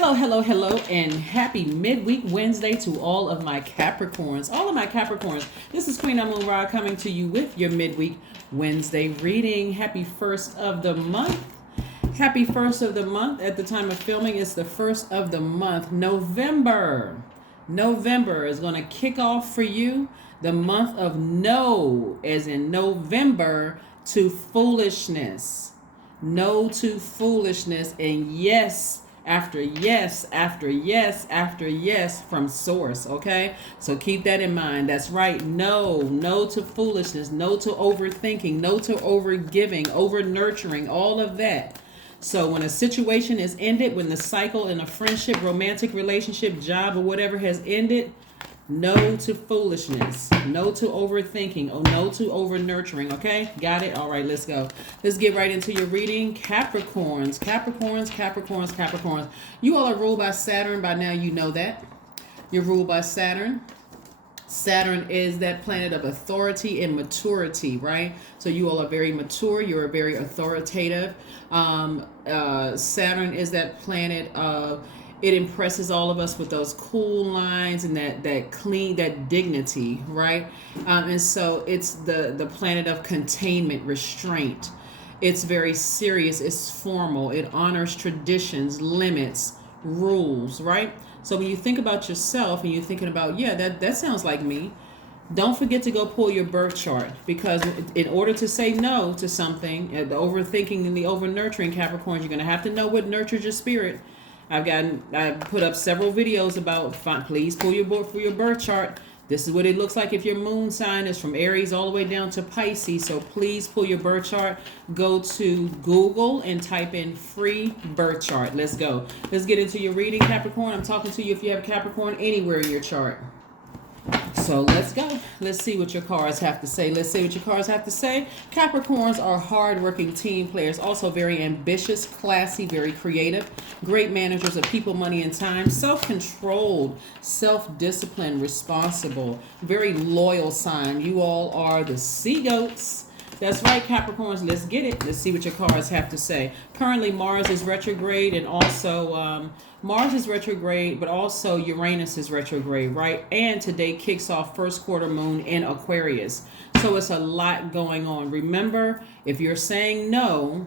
Hello, hello, hello, and happy midweek Wednesday to all of my Capricorns. All of my Capricorns. This is Queen Amun Ra coming to you with your midweek Wednesday reading. Happy first of the month. Happy first of the month. At the time of filming, it's the first of the month, November. November is going to kick off for you the month of no, as in November to foolishness. No to foolishness, and yes after yes after yes after yes from source. Okay, so keep that in mind. That's right. No to foolishness, no to overthinking, no to overgiving, over nurturing, all of that. So when a situation is ended, when the cycle in a friendship, romantic relationship, job, or whatever has ended, no to foolishness, no to overthinking, or no to over nurturing. Okay, got it? All right, let's go. Let's get right into your reading. Capricorns, Capricorns, Capricorns, Capricorns. You all are ruled by Saturn. By now you know that. You're ruled by Saturn. Saturn is that planet of authority and maturity, right? So you all are very mature. You're very authoritative. Saturn is that planet of, it impresses all of us with those cool lines and that clean, that dignity, right? And so it's the planet of containment, restraint. It's very serious. It's formal. It honors traditions, limits, rules, right? So when you think about yourself and you're thinking about, yeah, that sounds like me, don't forget to go pull your birth chart, because in order to say no to something, the overthinking and the over nurturing Capricorns, you're going to have to know what nurtures your spirit. I put up several videos about, please pull your book for your birth chart. This is what it looks like if your moon sign is from Aries all the way down to Pisces. So please pull your birth chart. Go to Google and type in free birth chart. Let's go. Let's get into your reading, Capricorn. I'm talking to you if you have Capricorn anywhere in your chart. So let's go. Let's see what your cards have to say. Let's see what your cards have to say. Capricorns are hardworking team players, also very ambitious, classy, very creative, great managers of people, money, and time, self-controlled, self-disciplined, responsible, very loyal sign. You all are the sea goats. That's right, Capricorns. Let's get it. Let's see what your cards have to say. Currently, Mars is retrograde, and also Mars is retrograde, but also Uranus is retrograde, right? And today kicks off first quarter moon in Aquarius. So it's a lot going on. Remember, if you're saying no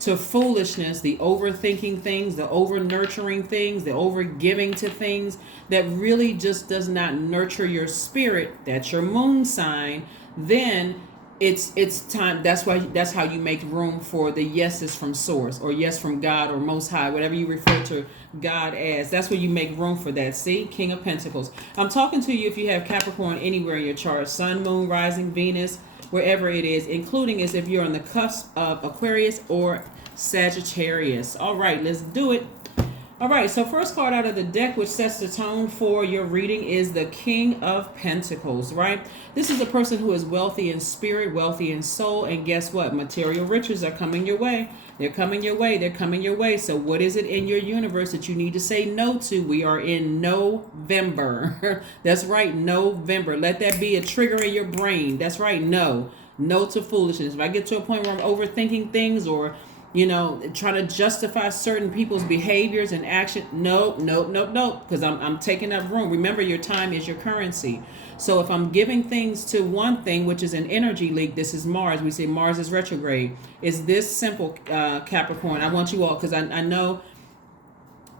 to foolishness, the overthinking things, the over nurturing things, the over giving to things that really just does not nurture your spirit, that's your moon sign, then it's time. That's how you make room for the yeses from source, or yes from God, or most high, whatever you refer to God as. That's where you make room for that. See, King of Pentacles. I'm talking to you if you have Capricorn anywhere in your chart, Sun, Moon, Rising, Venus, wherever it is, including as if you're on the cusp of Aquarius or Sagittarius. All right, let's do it. All right, so first card out of the deck, which sets the tone for your reading, is the King of Pentacles, right? This is a person who is wealthy in spirit, wealthy in soul, and guess what? Material riches are coming your way. They're coming your way. They're coming your way. So what is it in your universe that you need to say no to? We are in November. That's right, November. Let that be a trigger in your brain. That's right, no. No to foolishness. If I get to a point where I'm overthinking things, or trying to justify certain people's behaviors and action. No, because I'm taking up room. Remember, your time is your currency. So if I'm giving things to one thing, which is an energy leak, this is Mars. We say Mars is retrograde. It's this simple, Capricorn. I want you all, because I know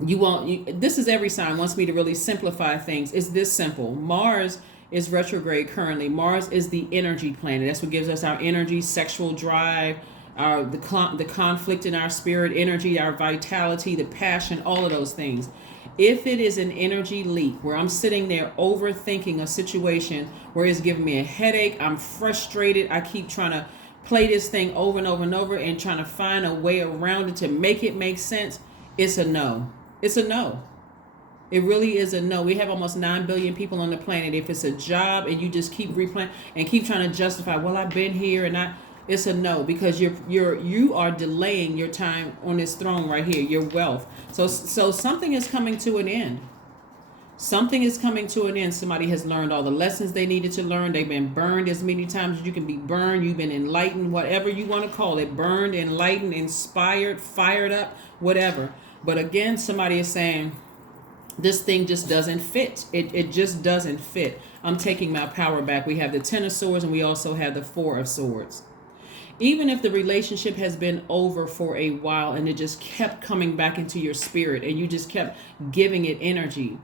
this is every sign wants me to really simplify things. It's this simple. Mars is retrograde currently. Mars is the energy planet. That's what gives us our energy, sexual drive, the conflict in our spirit, energy, our vitality, the passion, all of those things. If it is an energy leak where I'm sitting there overthinking a situation where it's giving me a headache, I'm frustrated, I keep trying to play this thing over and over and over and trying to find a way around it to make it make sense, it's a no. It's a no. It really is a no. We have almost 9 billion people on the planet. If it's a job and you just keep replaying and keep trying to justify, well, I've been here and it's a no, because you are delaying your time on this throne right here, your wealth. So something is coming to an end. Something is coming to an end. Somebody has learned all the lessons they needed to learn. They've been burned as many times as you can be burned. You've been enlightened, whatever you want to call it. Burned, enlightened, inspired, fired up, whatever. But again, somebody is saying, this thing just doesn't fit. It just doesn't fit. I'm taking my power back. We have the Ten of Swords and we also have the Four of Swords. Even if the relationship has been over for a while and it just kept coming back into your spirit and you just kept giving it energy,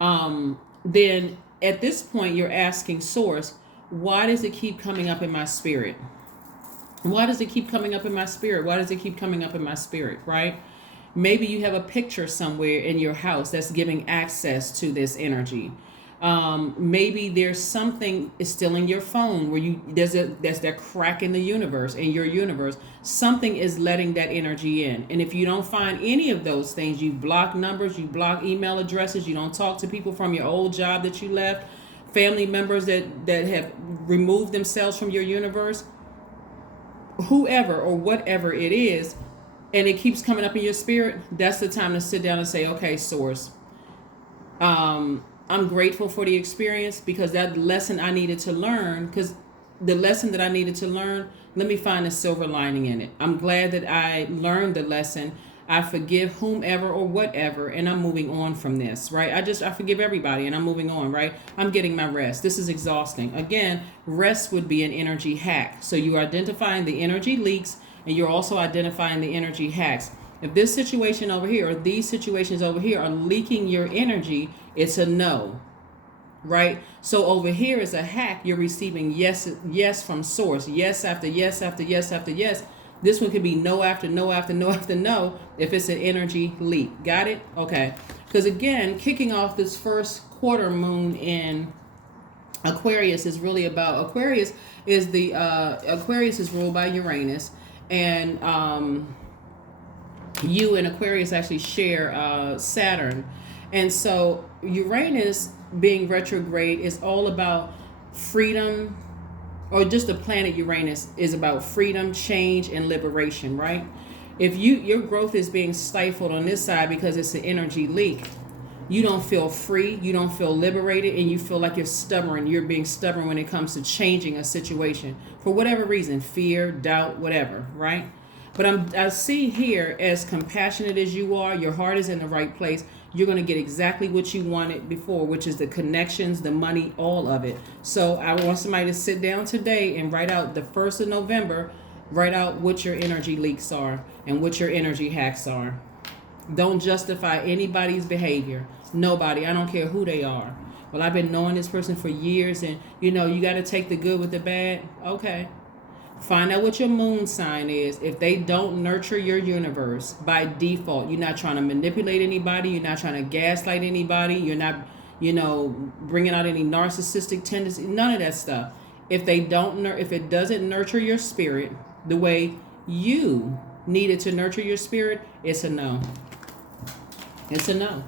then at this point you're asking Source, why does it keep coming up in my spirit? Why does it keep coming up in my spirit? Why does it keep coming up in my spirit, right? Maybe you have a picture somewhere in your house that's giving access to this energy. Maybe there's something is still in your phone where there's that crack in the universe, in your universe. Something is letting that energy in. And if you don't find any of those things, you block numbers, you block email addresses, you don't talk to people from your old job that you left, family members that have removed themselves from your universe, whoever or whatever it is, and it keeps coming up in your spirit, that's the time to sit down and say, okay, Source, I'm grateful for the experience because that lesson I needed to learn, because the lesson that I needed to learn, let me find a silver lining in it. I'm glad that I learned the lesson. I forgive whomever or whatever, and I'm moving on from this, right? I forgive everybody and I'm moving on, right? I'm getting my rest. This is exhausting. Again, rest would be an energy hack. So you're identifying the energy leaks and you're also identifying the energy hacks. If this situation over here or these situations over here are leaking your energy, it's a no, right? So over here is a hack. You're receiving yes from Source. Yes after yes after yes after yes. This one could be no after no after no after no if it's an energy leak. Got it? Okay. Because again, kicking off this first quarter moon in Aquarius is really about, Aquarius is ruled by Uranus, and you and Aquarius actually share Saturn. And so Uranus being retrograde is all about freedom, or just the planet Uranus is about freedom, change, and liberation, right? If your growth is being stifled on this side because it's an energy leak, you don't feel free, you don't feel liberated, and you feel like you're stubborn. You're being stubborn when it comes to changing a situation for whatever reason, fear, doubt, whatever, right? But I see here, as compassionate as you are, your heart is in the right place. You're going to get exactly what you wanted before, which is the connections, the money, all of it. So I want somebody to sit down today and write out the 1st of November, write out what your energy leaks are and what your energy hacks are. Don't justify anybody's behavior. Nobody. I don't care who they are. Well, I've been knowing this person for years, and you got to take the good with the bad. Okay. Find out what your moon sign is. If they don't nurture your universe by default, you're not trying to manipulate anybody. You're not trying to gaslight anybody. You're not, bringing out any narcissistic tendencies. None of that stuff. If it doesn't nurture your spirit the way you need it to nurture your spirit, it's a no. It's a no.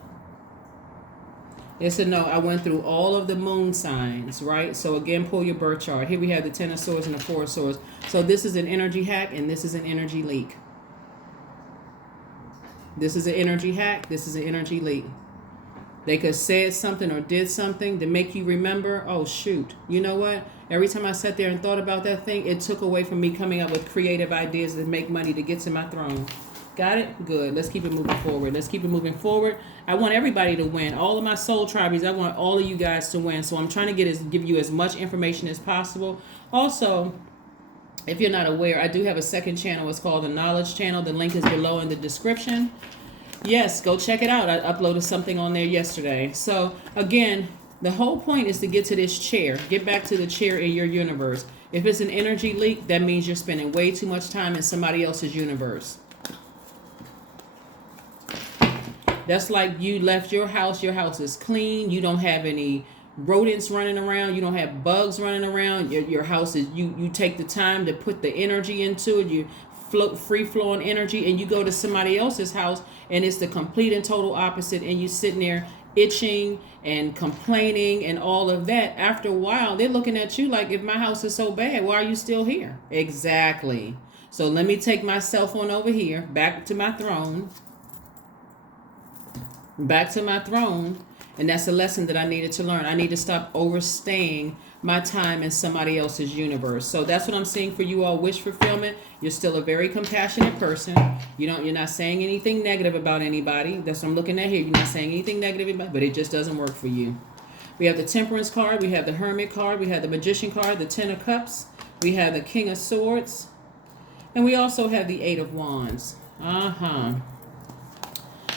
It's a no. I went through all of the moon signs, right? So again, pull your birth chart. Here we have the 10 of Swords and the 4 of Swords. So this is an energy hack and this is an energy leak. This is an energy hack. This is an energy leak. They could say something or did something to make you remember, oh, shoot. You know what? Every time I sat there and thought about that thing, it took away from me coming up with creative ideas to make money to get to my throne. Got it? Good. Let's keep it moving forward. Let's keep it moving forward. I want everybody to win. All of my soul tribes, I want all of you guys to win. So I'm trying to give you as much information as possible. Also, if you're not aware, I do have a second channel. It's called the Knowledge Channel. The link is below in the description. Yes, go check it out. I uploaded something on there yesterday. So again, the whole point is to get to this chair. Get back to the chair in your universe. If it's an energy leak, that means you're spending way too much time in somebody else's universe. That's like you left your house is clean, you don't have any rodents running around, you don't have bugs running around, your house is, you take the time to put the energy into it, you free flowing energy, and you go to somebody else's house and it's the complete and total opposite, and you sitting there itching and complaining and all of that. After a while, they're looking at you like, if my house is so bad, why are you still here? Exactly. So let me take my cell phone over here, back to my throne, And that's a lesson that I needed to learn. I need to stop overstaying my time in somebody else's universe. So that's what I'm seeing for you all. Wish fulfillment. You're still a very compassionate person. You're not saying anything negative about anybody. That's what I'm looking at here. You're not saying anything negative about, but it just doesn't work for you. We have the Temperance card. We have the Hermit card. We have the Magician card, the Ten of Cups. We have the King of Swords. And we also have the Eight of Wands.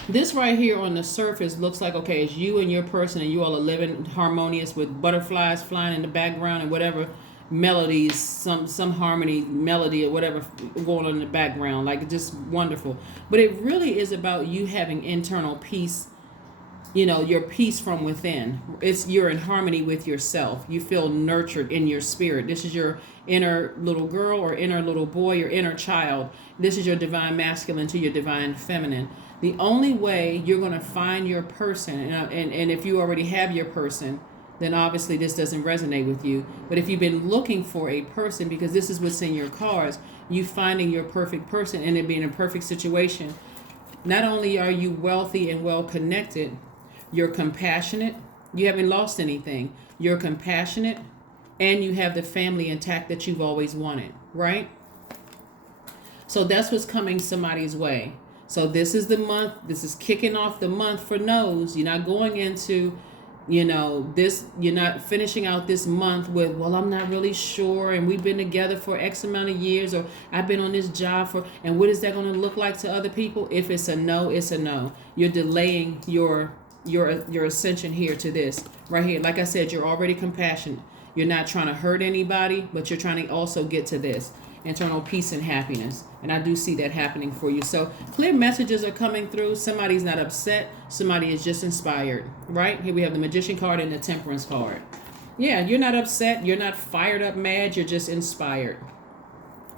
This right here on the surface looks like, okay, it's you and your person, and you all are living harmonious with butterflies flying in the background and whatever melodies, some harmony, melody or whatever going on in the background. Like, just wonderful. But it really is about you having internal peace, your peace from within. You're in harmony with yourself. You feel nurtured in your spirit. This is your inner little girl or inner little boy, your inner child. This is your divine masculine to your divine feminine. The only way you're going to find your person, and if you already have your person, then obviously this doesn't resonate with you. But if you've been looking for a person, because this is what's in your cards, you finding your perfect person and it being a perfect situation. Not only are you wealthy and well connected, you're compassionate. You haven't lost anything. You're compassionate, and you have the family intact that you've always wanted, right? So that's what's coming somebody's way. So this is the month. This is kicking off the month for no's. You're not going into, this. You're not finishing out this month with, well, I'm not really sure, and we've been together for X amount of years, or I've been on this job for, and what is that going to look like to other people? If it's a no, it's a no. You're delaying your ascension here to this right here. Like I said, you're already compassionate. You're not trying to hurt anybody, but you're trying to also get to this internal peace and happiness. And I do see that happening for you. So clear messages are coming through. Somebody's not upset. Somebody is just inspired, right? Here we have the Magician card and the Temperance card. Yeah, you're not upset. You're not fired up mad. You're just inspired.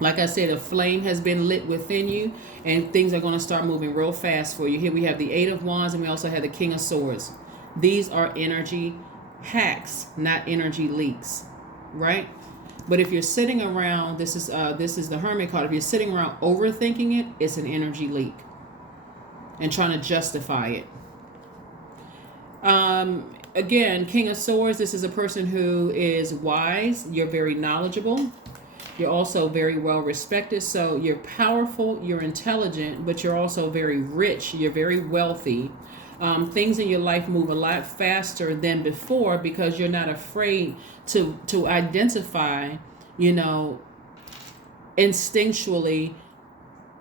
Like I said, a flame has been lit within you, and things are going to start moving real fast for you. Here we have the Eight of Wands, and we also have the King of Swords. These are energy hacks, not energy leaks, right? But if you're sitting around, this is the Hermit card. If you're sitting around overthinking it, it's an energy leak and trying to justify it. Again, King of Swords, this is a person who is wise. You're very knowledgeable. You're also very well respected. So you're powerful, you're intelligent, but you're also very rich. You're very wealthy. Things in your life move a lot faster than before because you're not afraid to identify, instinctually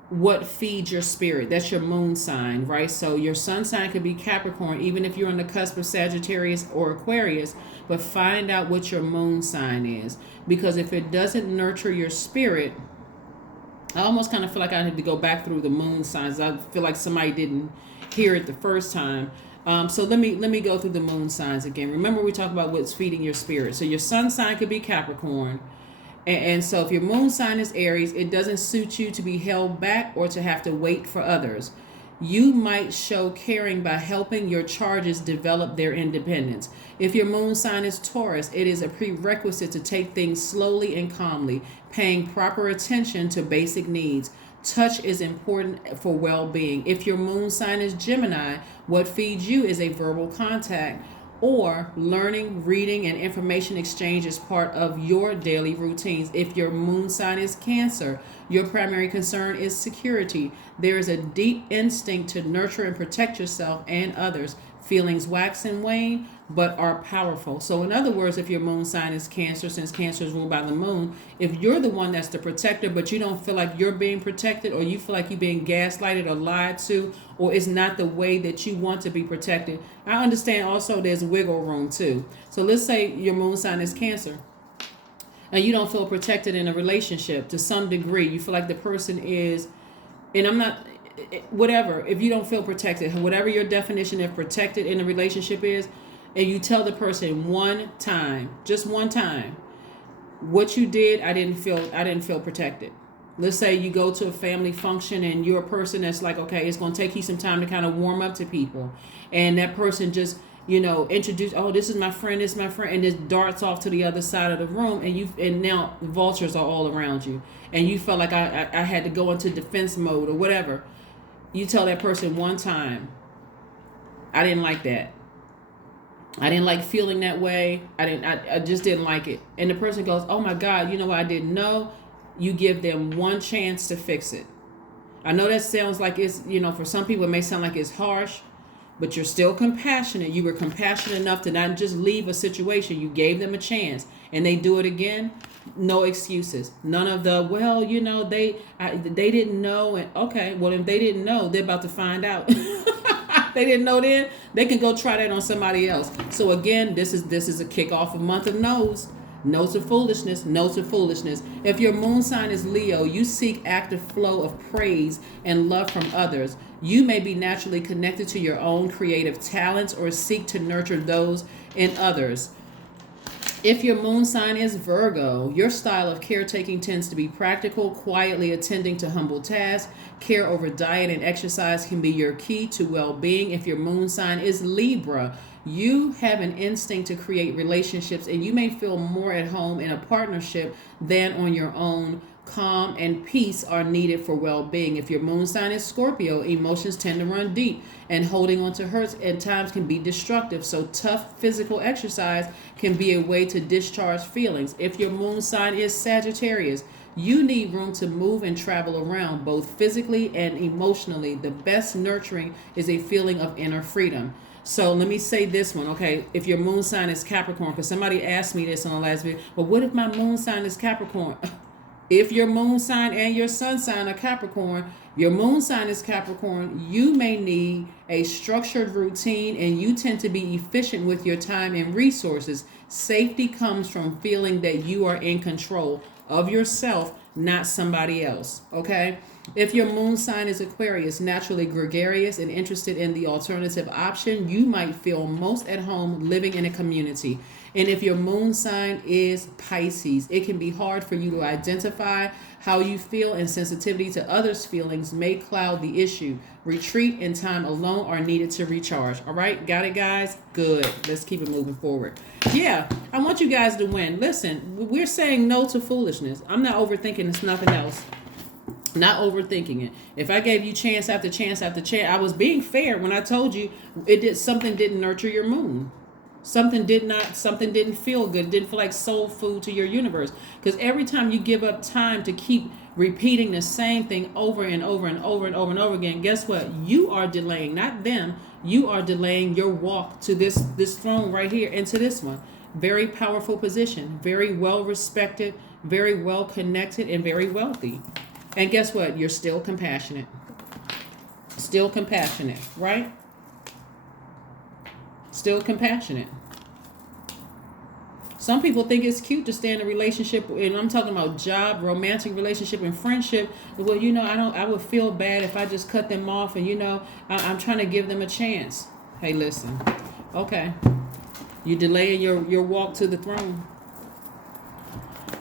what feeds your spirit. That's your moon sign, right? So your sun sign could be Capricorn, even if you're on the cusp of Sagittarius or Aquarius, but find out what your moon sign is. Because if it doesn't nurture your spirit, I almost kind of feel like I had to go back through the moon signs. I feel like somebody didn't hear it the first time. So let me go through the moon signs again. Remember, we talked about what's feeding your spirit. So your sun sign could be Capricorn. And so if your moon sign is Aries, it doesn't suit you to be held back or to have to wait for others. You might show caring by helping your charges develop their independence. If your moon sign is Taurus, it is a prerequisite to take things slowly and calmly, paying proper attention to basic needs. Touch is important for well-being. If your moon sign is Gemini, what feeds you is a verbal contact, or learning, reading, and information exchange is part of your daily routines. If your moon sign is Cancer, your primary concern is security. There is a deep instinct to nurture and protect yourself and others. Feelings wax and wane, but are powerful. So in other words, if your moon sign is Cancer, since Cancer is ruled by the moon, if you're the one that's the protector, but you don't feel like you're being protected, or you feel like you're being gaslighted or lied to, or it's not the way that you want to be protected, I understand also there's wiggle room too. So let's say your moon sign is Cancer, and you don't feel protected in a relationship to some degree. You feel like the person is, and I'm not, whatever, if you don't feel protected, whatever your definition of protected in a relationship is, and you tell the person one time, just one time, what you did, I didn't feel protected. Let's say you go to a family function and you're a person that's like, okay, it's going to take you some time to kind of warm up to people. And that person just, introduce, oh, this is my friend, and just darts off to the other side of the room, and now vultures are all around you. And you felt like I had to go into defense mode or whatever. You tell that person one time, I didn't like that. I didn't like feeling that way. I just didn't like it. And the person goes, oh my God, you know what I didn't know? You give them one chance to fix it. I know that sounds like it's, for some people it may sound like it's harsh, but you're still compassionate. You were compassionate enough to not just leave a situation. You gave them a chance, and they do it again. No excuses. None of the, well, they didn't know. And okay, well, if they didn't know, they're about to find out. They didn't know then, they can go try that on somebody else. So again, this is a kickoff of month of no's. No to foolishness, no to foolishness. If your moon sign is Leo, you seek active flow of praise and love from others. You may be naturally connected to your own creative talents or seek to nurture those in others. If your moon sign is Virgo, your style of caretaking tends to be practical, quietly attending to humble tasks. Care over diet and exercise can be your key to well-being. If your moon sign is Libra, you have an instinct to create relationships, and you may feel more at home in a partnership than on your own. Calm and peace are needed for well-being. If your moon sign is Scorpio, emotions tend to run deep, and holding on to hurts at times can be destructive. So tough physical exercise can be a way to discharge feelings. If your moon sign is Sagittarius, you need room to move and travel around, both physically and emotionally. The best nurturing is a feeling of inner freedom. So let me say this one, okay? If your moon sign is Capricorn, because somebody asked me this on the last video, but what if my moon sign is Capricorn? If your moon sign and your sun sign are Capricorn, your moon sign is Capricorn, you may need a structured routine, and you tend to be efficient with your time and resources. Safety comes from feeling that you are in control of yourself, not somebody else, okay? If your moon sign is Aquarius, naturally gregarious and interested in the alternative option, you might feel most at home living in a community. And if your moon sign is Pisces, it can be hard for you to identify how you feel, and sensitivity to others' feelings may cloud the issue. Retreat and time alone are needed to recharge. All right, got it, guys? Good. Let's keep it moving forward. Yeah, I want you guys to win. Listen, we're saying no to foolishness. I'm not overthinking. It's nothing else. Not overthinking it. If I gave you chance after chance after chance, I was being fair when I told you something didn't nurture your moon. Something didn't feel good, didn't feel like soul food to your universe. Because every time you give up time to keep repeating the same thing over and over and over and over and over again, guess what? You are delaying, not them. You are delaying your walk to this throne right here, into this one. Very powerful position, very well respected, very well connected, and very wealthy. And guess what? You're still compassionate. Still compassionate, right? Still compassionate. Some people think it's cute to stay in a relationship, and I'm talking about job, romantic relationship, and friendship. Well, I would feel bad if I just cut them off, and I'm trying to give them a chance. Hey, listen. Okay. You delaying your walk to the throne.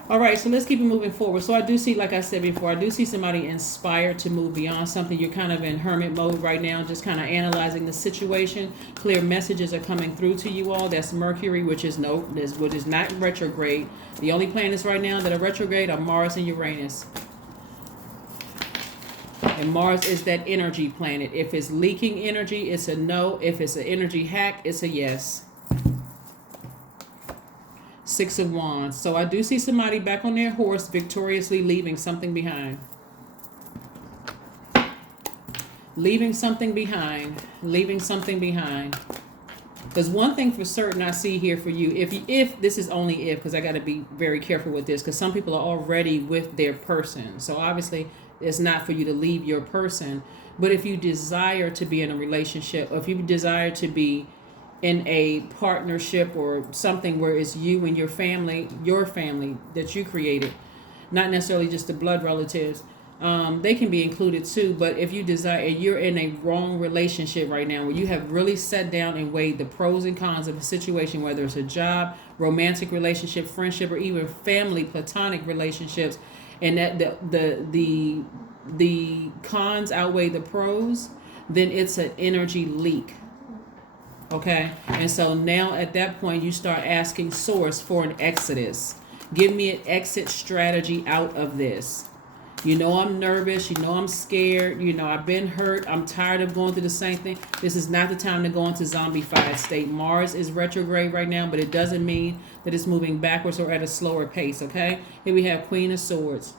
All right, so let's keep it moving forward. So I do see, like I said before, I do see somebody inspired to move beyond something. You're kind of in hermit mode right now, just kind of analyzing the situation. Clear messages are coming through to you all. That's Mercury, which is not retrograde. The only planets right now that are retrograde are Mars and Uranus. And Mars is that energy planet. If it's leaking energy, it's a no. If it's an energy hack, it's a yes. Six of Wands. So I do see somebody back on their horse, victoriously leaving something behind. Leaving something behind. Leaving something behind. There's one thing for certain I see here for you. If this is only if, because I got to be very careful with this, because some people are already with their person. So obviously it's not for you to leave your person. But if you desire to be in a relationship, or if you desire to be in a partnership or something where it's you and your family that you created, not necessarily just the blood relatives, they can be included too. But if you desire, you're in a wrong relationship right now where you have really sat down and weighed the pros and cons of a situation, whether it's a job, romantic relationship, friendship, or even family, platonic relationships, and that the cons outweigh the pros, then it's an energy leak. Okay, and so now at that point you start asking source for an exodus. Give me an exit strategy out of this. You know I'm nervous. You know I'm scared. You know I've been hurt. I'm tired of going through the same thing. This is not the time to go into zombified state. Mars is retrograde right now, but it doesn't mean that it's moving backwards or at a slower pace, okay? Here we have Queen of Swords.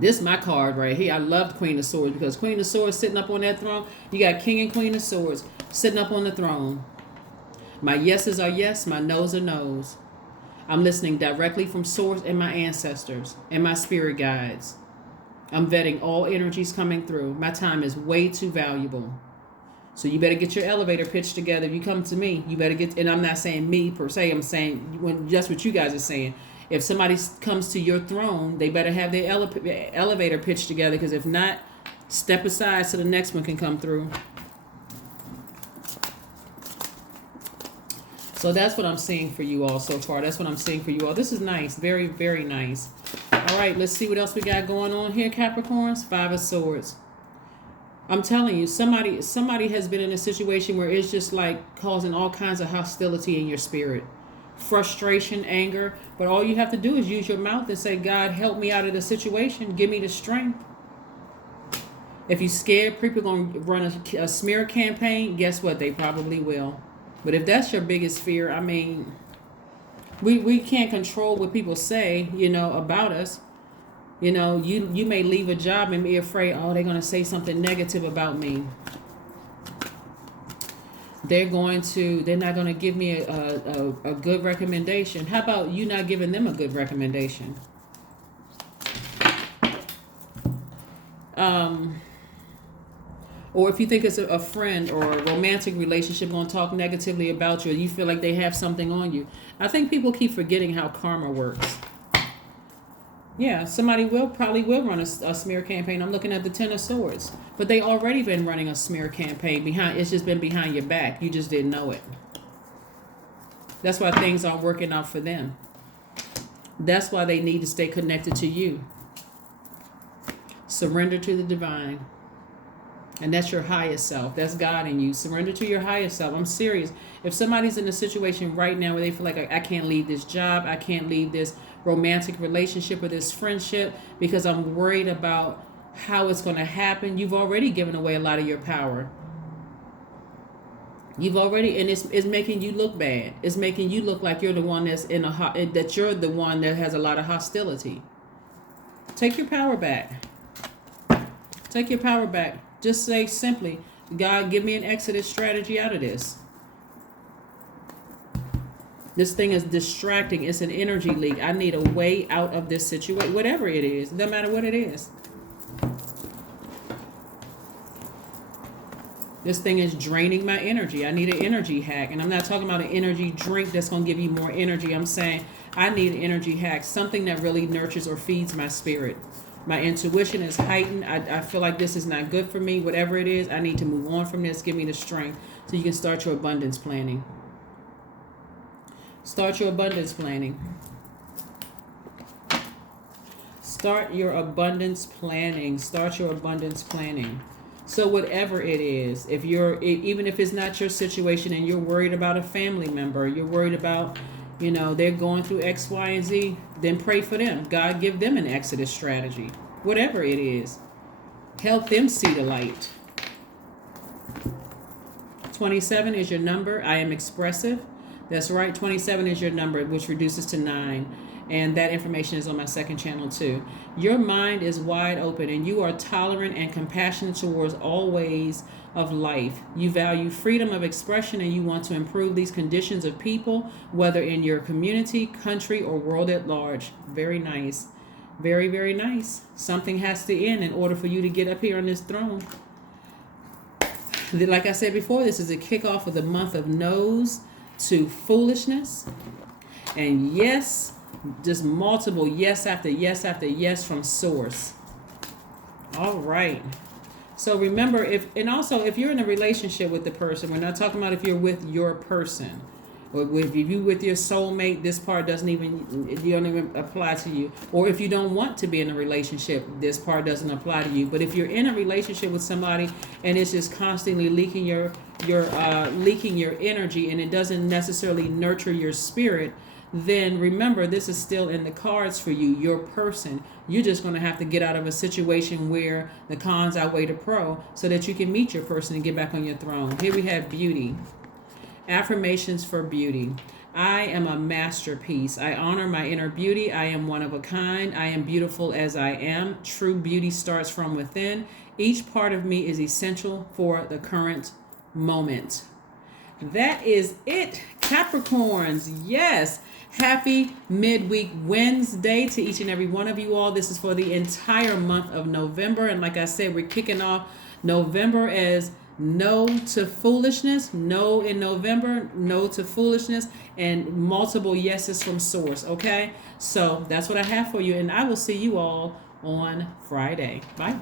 This is my card right here. I love Queen of Swords because Queen of Swords sitting up on that throne. You got King and Queen of Swords sitting up on the throne. My yeses are yes, my nos are nos. I'm listening directly from Source and my ancestors and my spirit guides. I'm vetting all energies coming through. My time is way too valuable. So you better get your elevator pitch together. If you come to me, you better get, and I'm not saying me per se, I'm saying just what you guys are saying. If somebody comes to your throne, they better have their elevator pitch together, because if not, step aside so the next one can come through. So that's what I'm seeing for you all so far. That's what I'm seeing for you all. This is nice. Very, very nice. All right, let's see what else we got going on here, Capricorns. 5 of Swords. I'm telling you, somebody has been in a situation where it's just like causing all kinds of hostility in your spirit. Frustration, anger. But all you have to do is use your mouth and say, God, help me out of the situation. Give me the strength. If you're scared people are going to run a smear campaign, guess what? They probably will. But if that's your biggest fear, I mean, we can't control what people say, about us. You may leave a job and be afraid, they're going to say something negative about me. They're not going to give me a good recommendation. How about you not giving them a good recommendation? Or if you think it's a friend or a romantic relationship going to talk negatively about you, or you feel like they have something on you. I think people keep forgetting how karma works. Yeah, somebody probably will run a smear campaign. I'm looking at the 10 of Swords. But they already been running a smear campaign it's just been behind your back. You just didn't know it. That's why things aren't working out for them. That's why they need to stay connected to you. Surrender to the divine. And that's your highest self. That's God in you. Surrender to your highest self. I'm serious. If somebody's in a situation right now where they feel like I can't leave this job, I can't leave this romantic relationship or this friendship because I'm worried about how it's going to happen, you've already given away a lot of your power. You've already, and it's making you look bad. It's making you look like you're the one that you're the one that has a lot of hostility. Take your power back. Take your power back. Just say simply, God, give me an exit strategy out of this. This thing is distracting. It's an energy leak. I need a way out of this situation. Whatever it is. No matter what it is. This thing is draining my energy. I need an energy hack. And I'm not talking about an energy drink that's going to give you more energy. I'm saying I need an energy hack. Something that really nurtures or feeds my spirit. My intuition is heightened. I feel like this is not good for me. Whatever it is, I need to move on from this. Give me the strength so you can start your abundance planning. Start your abundance planning. Start your abundance planning. Start your abundance planning. So whatever it is, even if it's not your situation and you're worried about a family member, you're worried about, they're going through X, Y, and Z, then pray for them. God, give them an exodus strategy. Whatever it is. Help them see the light. 27 is your number. I am expressive. That's right. 27 is your number, which reduces to 9. And that information is on my second channel too. Your mind is wide open and you are tolerant and compassionate towards all ways of life. You value freedom of expression and you want to improve these conditions of people, whether in your community, country, or world at large. Very nice. Very, very nice. Something has to end in order for you to get up here on this throne. Like I said before, this is a kickoff of the month of no's to foolishness. And yes, just multiple yes after yes after yes from source. All right. So remember, if you're in a relationship with the person, we're not talking about if you're with your person. Or if you're with your soulmate, this part don't even apply to you. Or if you don't want to be in a relationship, this part doesn't apply to you. But if you're in a relationship with somebody and it's just constantly leaking your energy and it doesn't necessarily nurture your spirit, then remember, this is still in the cards for you, your person. You're just going to have to get out of a situation where the cons outweigh the pro so that you can meet your person and get back on your throne. Here we have beauty. Affirmations for beauty. I am a masterpiece. I honor my inner beauty. I am one of a kind. I am beautiful as I am. True beauty starts from within. Each part of me is essential for the current moment. That is it, Capricorns. Yes. Happy midweek Wednesday to each and every one of you all. This is for the entire month of November. And like I said, we're kicking off November as no to foolishness. No in November, no to foolishness, and multiple yeses from source. Okay. So that's what I have for you. And I will see you all on Friday. Bye.